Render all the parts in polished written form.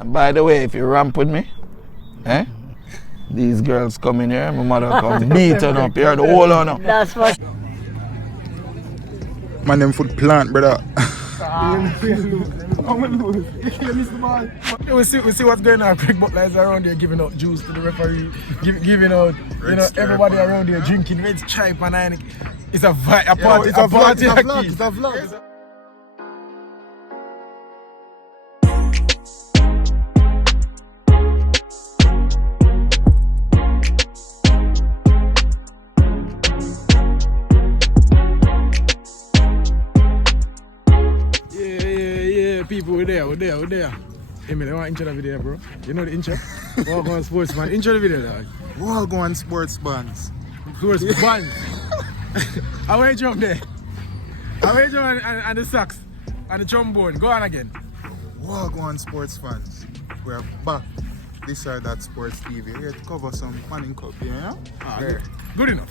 And by the way, if you ramp with me, these girls come in here, my mother come beating up here, the whole on up. That's what. Man, them foot plant, brother. We see what's going on. Craig Butler is around there giving out juice to the referee, giving out, everybody around there drinking red stripe and Heineken. It's a party. It's a vlog. People, we're there. Emil, I want to intro the video, bro. You know the intro? Walk on sportsman. Intro the video, dog. Walk on sports bands. Sports bands. I want to jump there. I want to jump and the sax and the trombone. Go on again. Walk on sports fans. We're back. This or that sports TV. Here to cover some Manning Cup, you know? There. Good enough.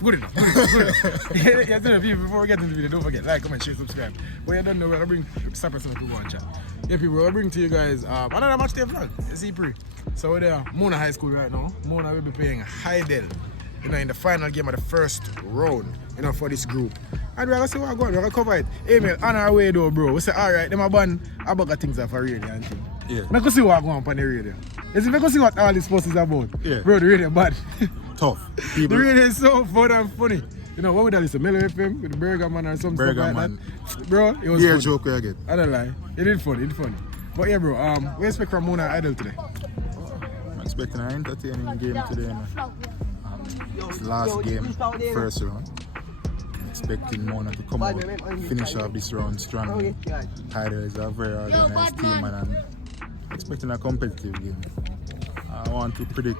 Yes, people, before we get into the video, don't forget, like, comment, share, subscribe. But you don't know, we're going to bring separate some people on chat. Yeah, people, we'll bring to you guys another match day vlog. You see, so we're there, Mona High School right now. Mona will be playing Heidel, in the final game of the first round, for this group. And we're going to see what we're going to cover it. Emil, on our way though, bro. We say, alright, them are banned about things are for radio and things. Yeah. I can see what going on the radio. You see, I can see what all this sports is about. Yeah. Bro, the radio bad. Tough. The radio is so fun and funny. You know, what would that listen? Melo FM with the Burger Man or something Burger like Man. that. Bro, it was fun. Joke we get. I don't lie. It is funny. But yeah, bro, we expect from Mona Idol today. I'm expecting an entertaining game today. It's last game, first round. I'm expecting Mona to come out, finish off this round strong. Heidel is a very organized team and I'm expecting a competitive game. I want to predict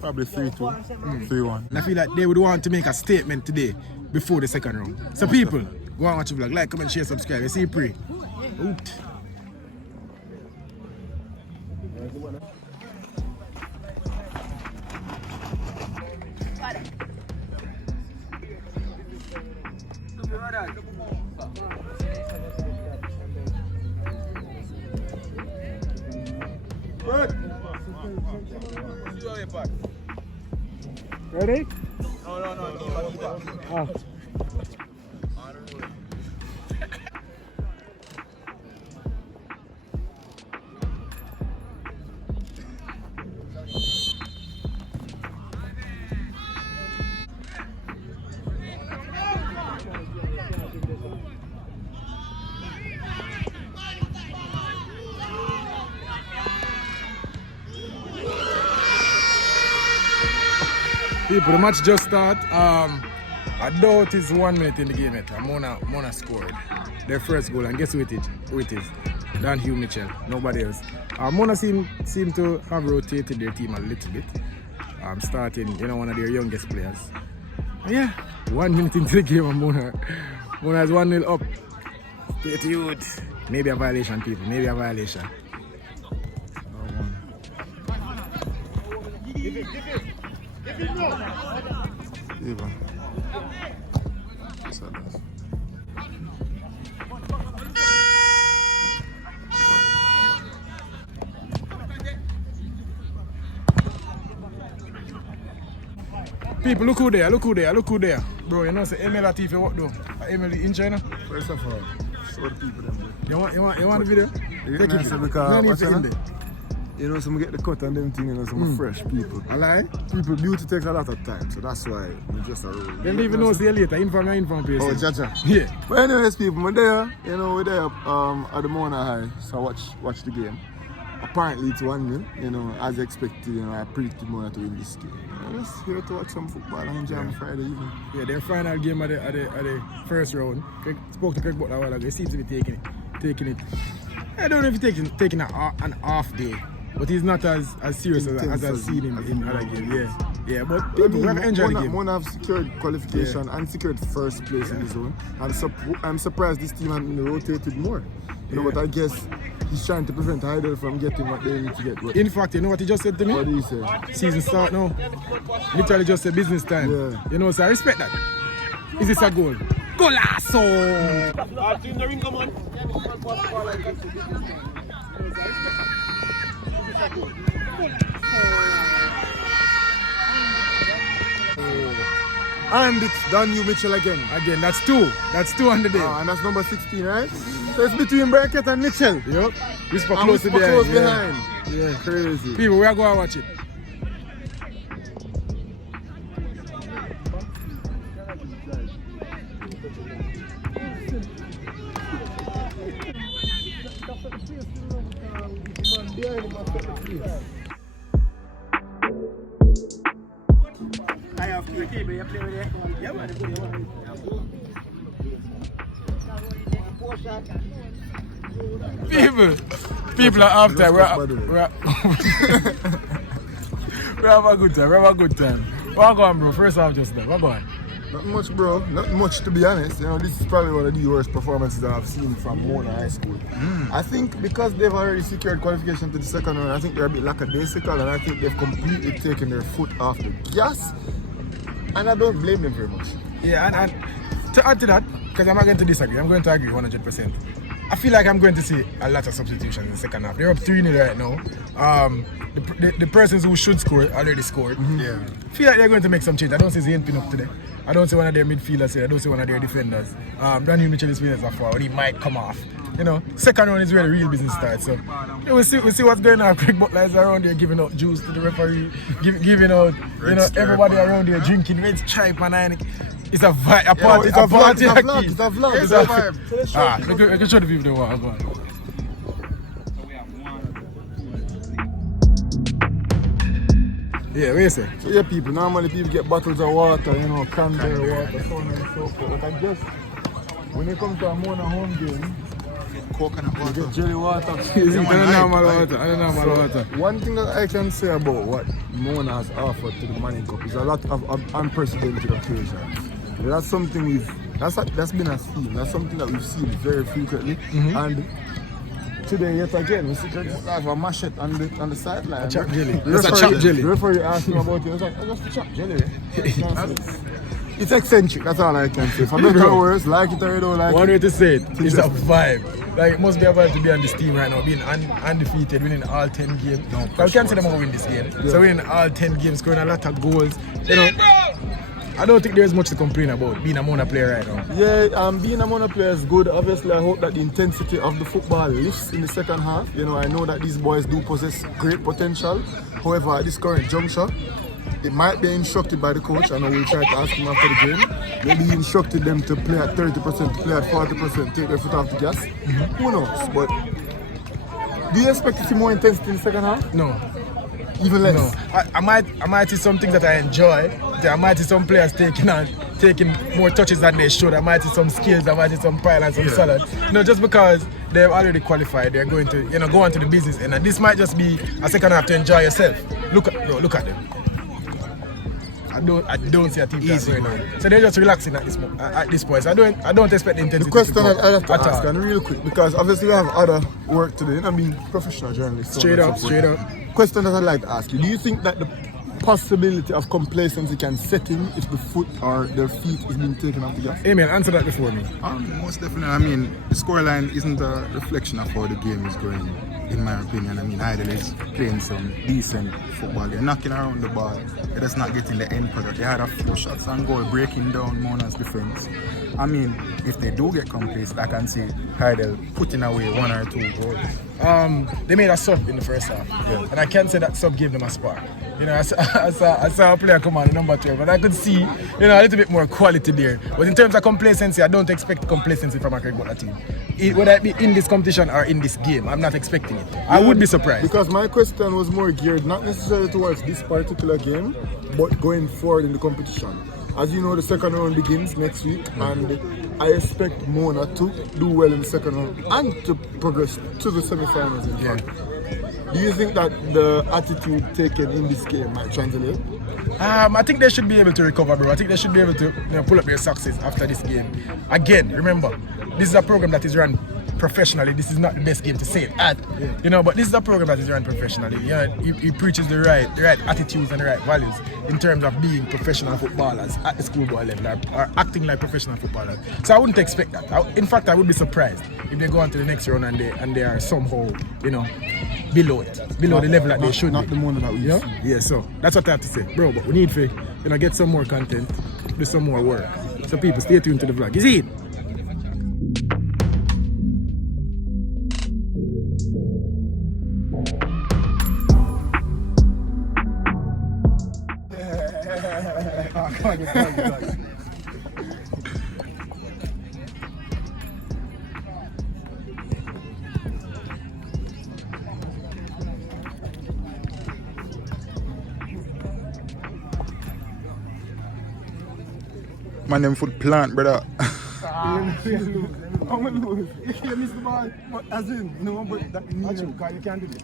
probably 3-2, 3-1. And I feel like they would want to make a statement today before the second round. So people, go and watch the vlog. Like, comment, share, subscribe. You see you pray. Oot. Ready? No. Oh. People, the match just started. I doubt it's 1 minute in the game yet. Mona scored their first goal, and guess who it is? Dan Hugh Mitchell, nobody else. Mona seem to have rotated their team a little bit. Starting, one of their youngest players. Yeah, 1 minute into the game, and Mona is 1-0 up. Stay tuned. Maybe a violation, people. Maybe a violation. People, look who there. Bro, you know, say Emil Latifi what though? Emil in China? First of all, show the people them. You want the video? Take it. Because you know, some get the cut and them thing, some fresh people. I lie? Beauty takes a lot of time, so that's why we just are. They don't even know see you later. Inform person. Oh, Jaja. Yeah. But anyways, people, we're there. We're there at the Mona High, so watch the game. Apparently it's 1-0, as expected. I predicted Mona to win this game. Just here to watch some football and enjoy on Friday evening. Yeah, their final game at the first round. Spoke to Craig Butler a while ago. They seem to be taking it. I don't know if he's taking an off day. But he's not as serious as I've seen him in other games. Yeah, but people will enjoy the game. Mona have secured qualification and secured first place in the zone. I'm surprised this team hasn't rotated more. But I guess he's trying to prevent Heidel from getting what they need to get. But in fact, you know what he just said to me? What did he say? Season start now. Literally just a business time. Yeah. So I respect that. Is this a goal? Golazo! And it's Daniel Mitchell again. Again, that's two. That's two on the day. And that's number 16, right? So it's between Brackett and Mitchell. Yep. Whisper And close Whisper behind. close Yeah. behind. Yeah, crazy. People, we are going to watch it. People are after. We have a good time. We have a good time. What going, bro? First half just now. What going? Not much, bro. Not much, to be honest. You know, this is probably one of the worst performances that I've seen from Mona High School. I think because they've already secured qualification to the second round, I think they're a bit lackadaisical, and I think they've completely taken their foot off the gas. And I don't blame them very much. Yeah, and to add to that, because I'm not going to disagree, I'm going to agree 100%. I feel like I'm going to see a lot of substitutions in the second half. They're up 3-0 right now. The persons who should score already scored. Yeah. I feel like they're going to make some change. I don't see Zane pin up today. I don't see one of their midfielders here. I don't see one of their defenders. Daniel Mitchell is playing as a forward. He might come off. You know, second round is where the real business starts. So we'll see what's going on. Craig Butler is around here giving out juice to the referee, giving out, you know, everybody around here drinking red stripe and Heineken. It's a vibe, a party, It's a vlog. party. It's a vlog. It's a vibe. I can show the people they want. Go on. Yeah, what you say? So yeah, people, normally people get bottles of water, you know, cranberry water, so on and so forth. But I guess when it comes to a Mona home game, Coconut you water. get jelly water. Normal water. One thing that I can say about what Mona has offered to the Manning Cup is a lot of unprecedented occasions. That's something that's been a theme. That's something that we've seen very frequently. And today, yet again, we see Craig Butler have a machete on the sideline. Chop jelly. The That's a chop jelly. The referee asked him about it. I was like, that's a chop jelly. It's eccentric, that's all I can say. For better or worse, like it or you don't like One way it. to say it, it's a vibe. Like, it must be a vibe to be on this team right now, being undefeated, winning all 10 games. No, we can't say them all win this game. Yeah. So winning all 10 games, scoring a lot of goals. You know, I don't think there's much to complain about being a Mona player right now. Yeah, being a Mona player is good. Obviously, I hope that the intensity of the football lifts in the second half. You know, I know that these boys do possess great potential. However, at this current juncture, it might be instructed by the coach. I know we'll try to ask him after the game. Maybe he instructed them to play at 30%, to play at 40%, take their foot off the gas. Who knows? But do you expect to see more intensity in the second half? No. Even less? No. I might see some things that I enjoy. I might see some players taking more touches than they should. I might see some skills. I might see some pride and some salad. No, just because they've already qualified, they're going to go on to the business end. And this might just be a second half to enjoy yourself. Look at them. I don't see a team that's going on. So they're just relaxing at this point. So I don't expect the intensity. The question to go I have to at ask, all. and real quick, because obviously we have other work to do. I mean, professional journalists. Straight up. Question that I'd like to ask you: do you think that the possibility of complacency can set in if the foot or their feet is being taken off the gas? Amen. Answer that before me. Most definitely. I mean, the scoreline isn't a reflection of how the game is going, in my opinion. I mean, Idle is playing some decent football. They're knocking around the ball. They're just not getting the end product. They had a few shots on goal, breaking down Mona's defense. I mean, if they do get complacent, I can see Idle putting away 1 or 2 goals. They made a sub in the first half, and I can't say that sub gave them a spark. You know, I saw a player come on, the number 12, but I could see, a little bit more quality there. But in terms of complacency, I don't expect complacency from a Craig Butler team. Whether it be in this competition or in this game, I'm not expecting it. I would be surprised. Because my question was more geared not necessarily towards this particular game, but going forward in the competition. As you know, the second round begins next week, and I expect Mona to do well in the second round and to progress to the semi-finals. In fact. Do you think that the attitude taken in this game might translate? I think they should be able to recover, bro. I think they should be able to pull up their success after this game. Again, remember, this is a program that is run professionally. This is not the best game to say it at, but this is a program that is run professionally. He preaches the right attitudes and the right values in terms of being professional footballers at the schoolboy level or acting like professional footballers. So I wouldn't expect that. In fact, I would be surprised if they go on to the next round and they are somehow, below the level that they should not be. The Mona that we see. Yeah, so that's what I have to say, bro. But we need to, get some more content. do some more work. So people, stay tuned to the vlog. You see it? Man, them foot plant, brother. I'm gonna lose. You can't miss the ball. But as in, no, but that Because you can't do this.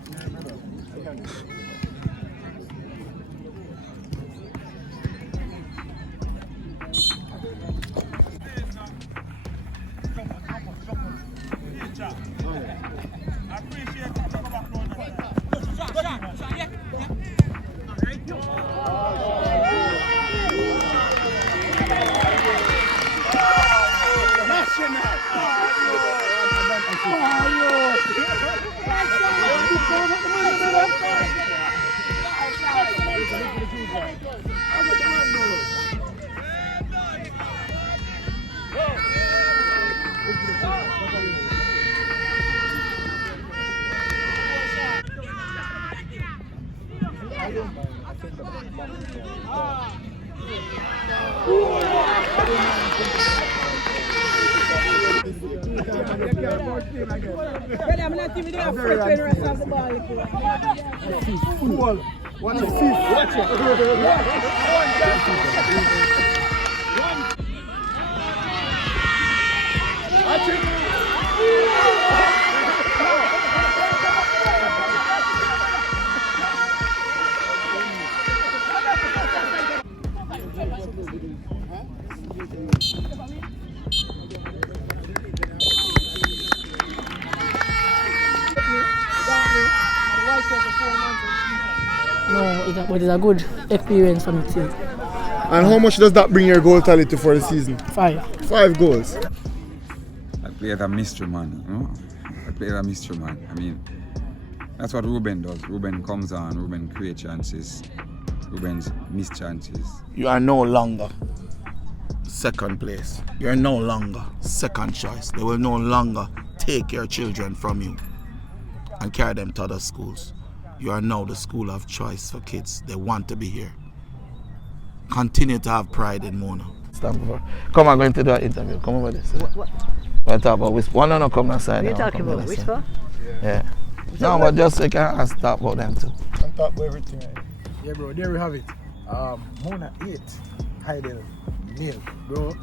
I'm not even there for the rest of the ball. Watch it. Watch No, but it's a good experience for me too. And how much does that bring your goal tally to for the season? 5. 5 goals. I play as a mystery man, you know? I play as a mystery man. I mean, that's what Ruben does. Ruben comes on, Ruben creates chances, Ruben's missed chances. You are no longer second place. You are no longer second choice. They will no longer take your children from you and carry them to other schools. You are now the school of choice for kids. They want to be here. Continue to have pride in Mona. Stand over. Come on, going to do an interview. Come over this. What? We'll talk about Whisper. One no come aside. What are you talking about? Whisper? Yeah. No, but just we can ask talk about them too. And talk about everything. Yeah, bro, there we have it. Mona 8, Heidel 0, bro.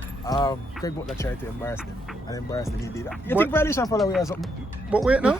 Craig Butler tried to embarrass them, and embarrass them, he did that. You think violation follow away or something? But wait now.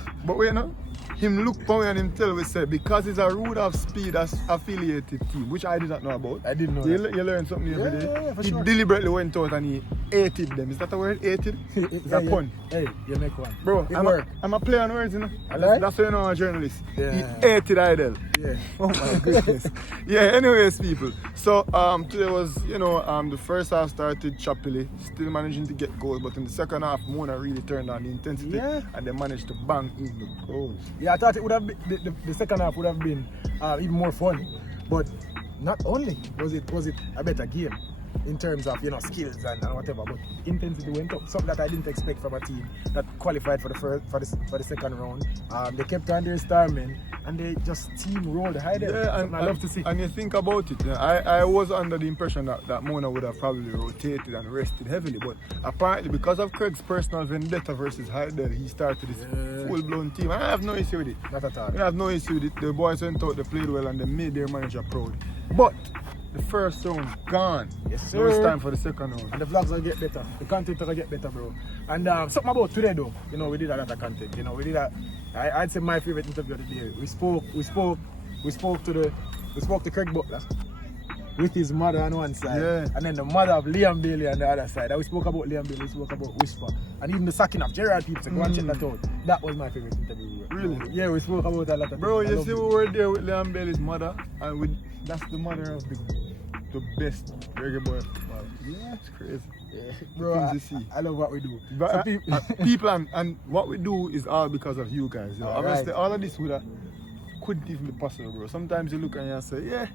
Him look for me and him tell me say because it's a root of speed as affiliated team, which I did not know about. I didn't know You that. learn something every day. Yeah, for He sure. deliberately went out and he hated them. Is that a word? Hated? It's a pun. Hey, you make one. Bro, It work. I'm a player on words, you know. Alright. That's why you know I'm a journalist. Yeah. He hated Idol. Yeah. Oh my goodness. Yeah, anyways, people. So today was, the first half started choppily, still managing to get goals, but in the second half, Mona really turned on the intensity Yeah. and they managed to bang in the goals. Yeah, I thought it would have been, the second half would have been even more fun, but not only was it a better game in terms of skills and whatever, but intensity went up. Something that I didn't expect from a team that qualified for the second round. They kept on their star men and they just steamrolled the Heidel. Yeah, and I love to see. And you think about it, I was under the impression that Mona would have probably rotated and rested heavily, but apparently because of Craig's personal vendetta versus Heidel, he started this full-blown team. And I have no issue with it. Not at all. I have no issue with it. The boys went out, they played well, and they made their manager proud. But the first round gone. Yes, Now it's sir. time for the second round. And the vlogs will get better. The content will get better, bro. And something about today, though. We did a lot of content. We did that. I'd say my favorite interview of the day. We spoke to Craig Butler with his mother on one side, Yeah. and then the mother of Liam Bailey on the other side. And we spoke about Liam Bailey. We spoke about Whisper, and even the sacking of Gerard people. So go and check that out. That was my favorite interview. Really? Yeah, we spoke about a lot of. Bro, things. I you love see, it. we were there with Liam Bailey's mother, and that's the mother of the best reggae boy football. Yeah, it's crazy. Yeah. Bro, Things you see. I love what we do. But So people, people and what we do is all because of you guys. All Obviously, right. all of this couldn't even be possible, bro. Sometimes you look and you say, yeah,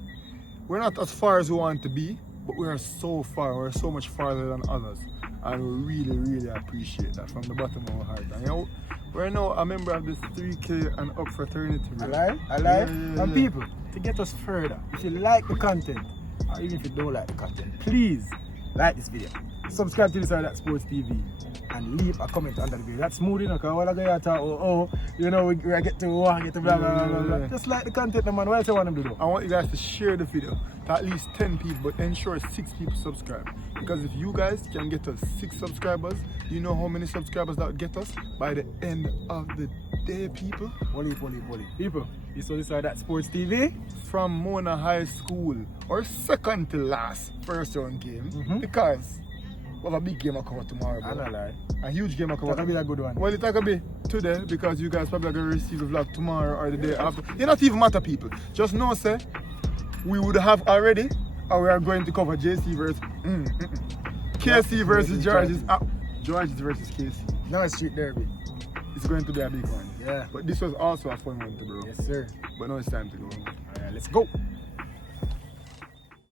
we're not as far as we want to be, but we are so far, we're so much farther than others. And we really, really appreciate that from the bottom of our heart. And you know, we're now a member of this 3K and up fraternity. I bro. lie. Yeah. And people, to get us further, if you like the content, or even if you don't like the content, please like this video, subscribe to this That Sports TV, and leave a comment under the video. That's smooth enough, because I get to we get to blah blah blah blah. Just like the content, man. What else you want them to do? I want you guys to share the video to at least 10 people, but ensure 6 people subscribe. Because if you guys can get us 6 subscribers, you know how many subscribers that would get us by the end of the day, people? Holy. People, this was That Sports TV. From Mona High School, or second to last first round game, because we have a big game coming tomorrow, bro. I don't lie. A huge game coming. That'll be a good one. Well, it's gonna be today, because you guys probably gonna receive the vlog tomorrow or the day after. It not even matter, people. Just know, say, we would have already, or we are going to cover JC versus KC versus Georges. Georges versus KC. Now it's street derby. It's going to be a big one. Yeah. But this was also a fun one to bro. Yes, sir. But now it's time to go. Alright, let's go.